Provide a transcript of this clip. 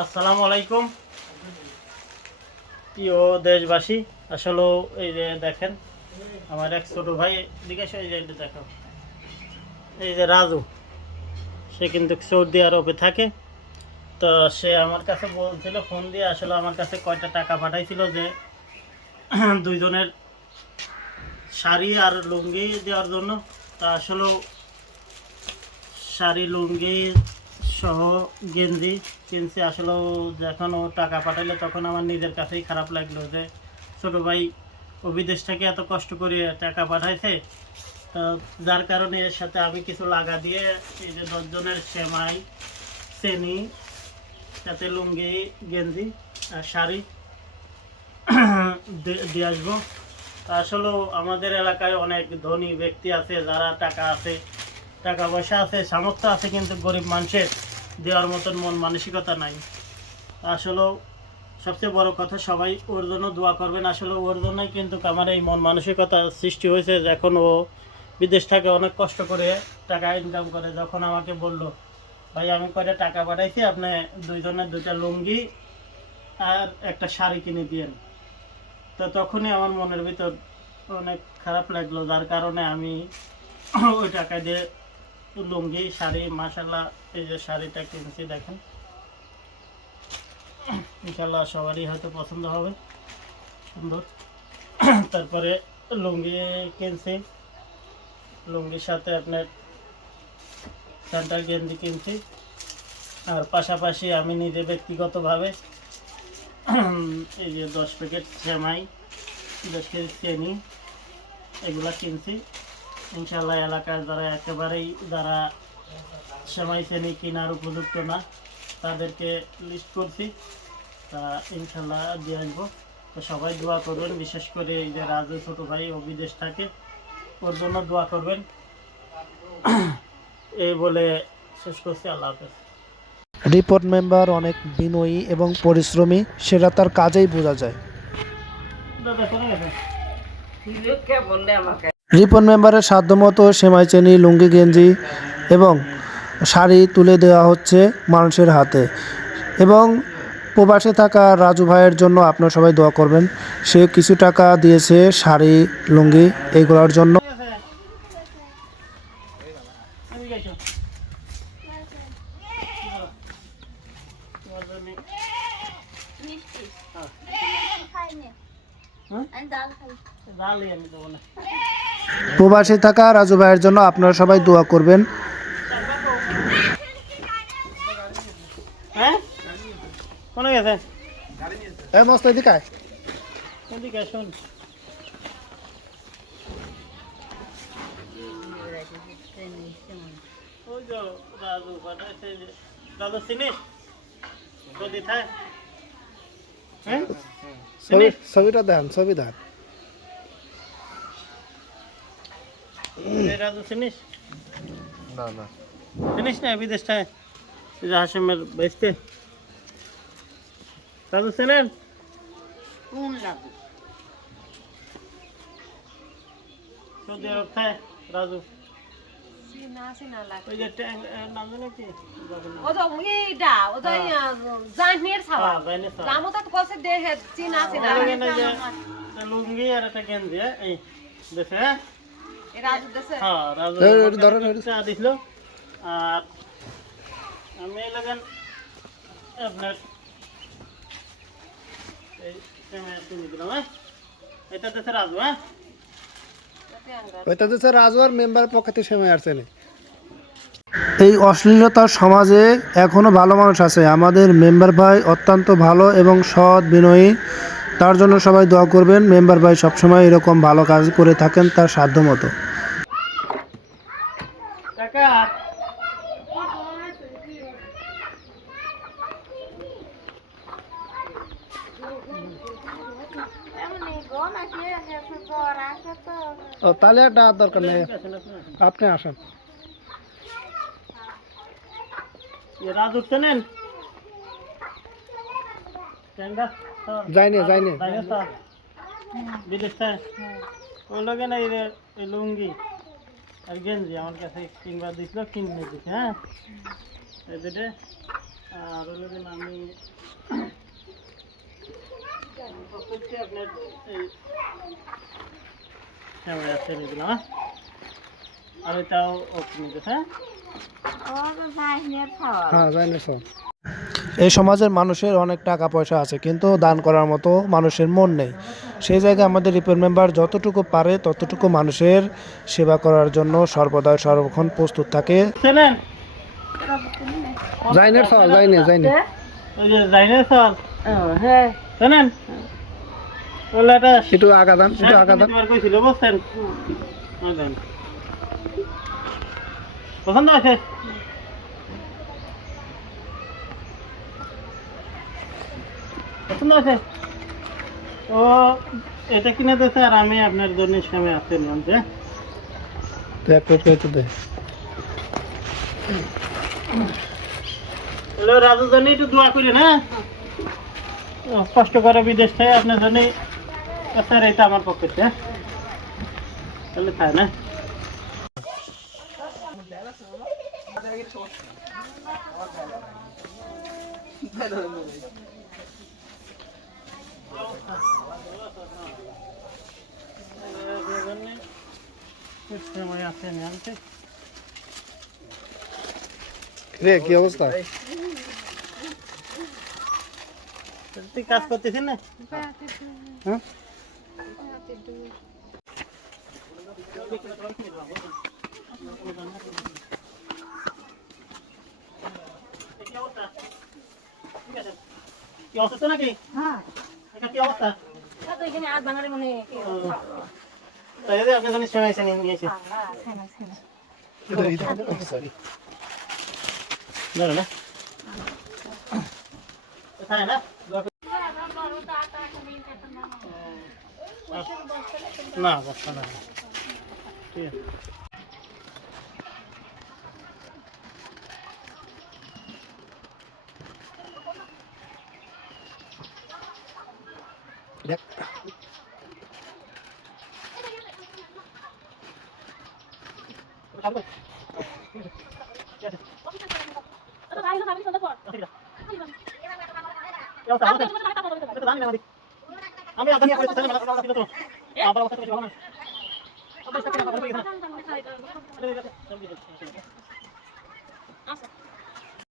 আসসালামু আলাইকুম প্রিয় দেশবাসী। আসলে এই যে দেখেন আমার এক ছোট ভাই জিজ্ঞেস এই যে এটা দেখো, এই যে রাজু, সে কিন্তু সৌদি আরবে থাকে। তো সে আমার কাছে বলছিল ফোন দিয়ে, আসলে আমার কাছে কয়টা টাকা পাঠাইছিল যে দুইজনের শাড়ি আর লুঙ্গি দেওয়ার জন্য। তা আসলে শাড়ি লুঙ্গি সহ গেঞ্জি কিনছি। আসলে যখন ও টাকা পাঠাইলো তখন আমার নিজের কাছেই খারাপ লাগলো যে ছোটো ভাই ও বিদেশ থেকে এত কষ্ট করে টাকা পাঠাইছে। তো যার কারণে এর সাথে আমি কিছু লাগা দিয়ে এই যে 10 জনের সেমাই, চেনি, সাথে লুঙ্গি, গেঞ্জি আর শাড়ি দিয়ে আসবো। আসলেও আমাদের এলাকায় অনেক ধনী ব্যক্তি আছে, যারা টাকা আছে, টাকা পয়সা আছে, সামর্থ্য আছে, কিন্তু গরিব মানুষের দেওয়ার মতন মন মানসিকতা নাই। আসলেও সবচেয়ে বড় কথা, সবাই ওর জন্য দোয়া করবেন। আসলে ওর জন্যই কিন্তু আমার এই মন মানসিকতা সৃষ্টি হয়েছে। যখন ও বিদেশ থেকে অনেক কষ্ট করে টাকা ইনকাম করে, যখন আমাকে বলল ভাই আমি কয়টা টাকা পাঠাইছি, আপনি দুইজনের 2টা লুঙ্গি আর একটা শাড়ি কিনে দিয়েন, তো তখনই আমার মনের ভিতর অনেক খারাপ লাগলো। যার কারণে আমি ওই টাকা দিয়ে লুঙ্গি, শাড়ি, মাশাল্লাহ এই যে শাড়িটা কিনছি দেখেন, ইনশাল্লাহ সবারই হয়তো পছন্দ হবে, সুন্দর। তারপরে লুঙ্গি কিনছি, লুঙ্গির সাথে আপনার সেন্টার গেঞ্জি কিনছি। আর পাশাপাশি আমি নিজে ব্যক্তিগতভাবে এই যে 10 প্যাকেট সেমাই, 10 কেজি চিনি, এগুলা কিনছি। ইনশাল্লাহ এলাকার যারা একেবারেই যারা সেমাই চিনি কেনার উপযুক্ত না, তাদেরকে লিস্ট করছি, তা ইনশাল্লাহ দিয়ে আসবো। তো সবাই দোয়া করবেন, বিশেষ করে এই যে রাজু ছোটো ভাই ও বিদেশ থাকে, ওর জন্য দোয়া করবেন। এই বলে শেষ করছি, আল্লাহ হাফেজ। রিপোর্ট মেম্বার অনেক বিনয়ী এবং পরিশ্রমী, সেটা তার কাজেই বোঝা যায়। দাদা কোথায় গেছে? রিপন মেম্বারের সাধ্যমতো সেমাই চেনি, লুঙ্গি, গেঞ্জি এবং শাড়ি তুলে দেওয়া হচ্ছে মানুষের হাতে। এবং প্রবাসে থাকা রাজু ভাইয়ের জন্য আপনারা সবাই দোয়া করবেন। সে কিছু টাকা দিয়েছে শাড়ি, লুঙ্গি এইগুলোর জন্য। কোথায় গেছে? এদিকে এসো। তোমার জন্য ডালই আমি দেবো না। প্রবাসে থাকা রাজু ভাইয়ের জন্য আপনারা সবাই দোয়া করবেন। হ্যাঁ কোনে গেছে? এই মস্ত এদিকে আয়। এদিকে শোন, ওই যে রাজু পাঠাইছে যে, দাদা চিনিস যদি থাকে? হ্যাঁ চিনিস? ছবিটা দেন, ছবি দেন। এই রাজু চিনিস? না না, চিনিস না বিদেশ থাকে, এই যে হাসিমের বাইসতে রাজু চেনেন? সৌদি আরব থাকে রাজু, ওই যে নাম জানো কি? হ্যাঁ, জানিস তো। ওখানে যে লুঙ্গি আর একটা গেঞ্জি, এই দেশে, হ্যাঁ রাজু চা দিছিল। আর আমি এলাকান আপনার এই তুমি দিলাম, হ্যাঁ এটা দেশে রাজু, হ্যাঁ ওইটা তো স্যার রাজু আর মেম্বার পক্ষে সেমাই আসছে না। এই অশ্লীলতার সমাজে এখনও ভালো মানুষ আছে। আমাদের মেম্বার ভাই অত্যন্ত ভালো এবং সৎ, বিনয়ী। তার জন্য সবাই দোয়া করবেন। মেম্বার ভাই সবসময় এরকম ভালো কাজ করে থাকেন তার সাধ্যমতো। কাকা। ও তাহলে একটা দরকার নেই, আপনি আসেন। রাজু চেনেন? যাইনি যাইনি। বিদেশ থেকে ওই লোকে না এই লুঙ্গি আর গেঞ্জি আমার কাছে কিনবা দিছিল, কিনে দিচ্ছে, হ্যাঁ এই দুটো। আর ওই লোকে আমি এই সেমাই আছে এগুলো, হ্যাঁ? আর এটাও নিতে, হ্যাঁ? এই সমাজের মানুষের অনেক টাকা পয়সা আছে কিন্তু দান করার মতো মানুষের মন নেই। সেই জায়গায় আমাদের রিপোর্ট মেম্বার যতটুকু পারে ততটুকু মানুষের সেবা করার জন্য সর্বদা সর্বক্ষণ প্রস্তুত থাকে। চেনেন? যাইনে ওই যে জাইনের চাল, চেনেন? বললে এটা একটু আগাদান তোমার কইছিল, বুঝছেন? ওই দেন। পছন্দ হয়েছে? পছন্দ হয়েছে? ও এটা কিনে দিয়েছে আর আমি আপনার জন্য সময় আসতে নিলাম যে হ্যালো রাজুর জন্য একটু দোয়া করি না, কষ্ট করে বিদেশ থেকে আপনার জন্য স্যার এটা আমার পক্ষে, হ্যাঁ? তাহলে খায় না সময় আছে আনতে। রে কি অবস্থা? তুই কাজ করতেছিস না? হ্যাঁ? কি অসুস্থ নাকি? এটা কি অবস্থা? তাই যদি আপনার জন্য সময় এসে নিয়েছি ধরো না কোথায় না না বস্তা না, ঠিক আছে। আমি আগামী করে তো আবার অবস্থা কিছু ভালো না।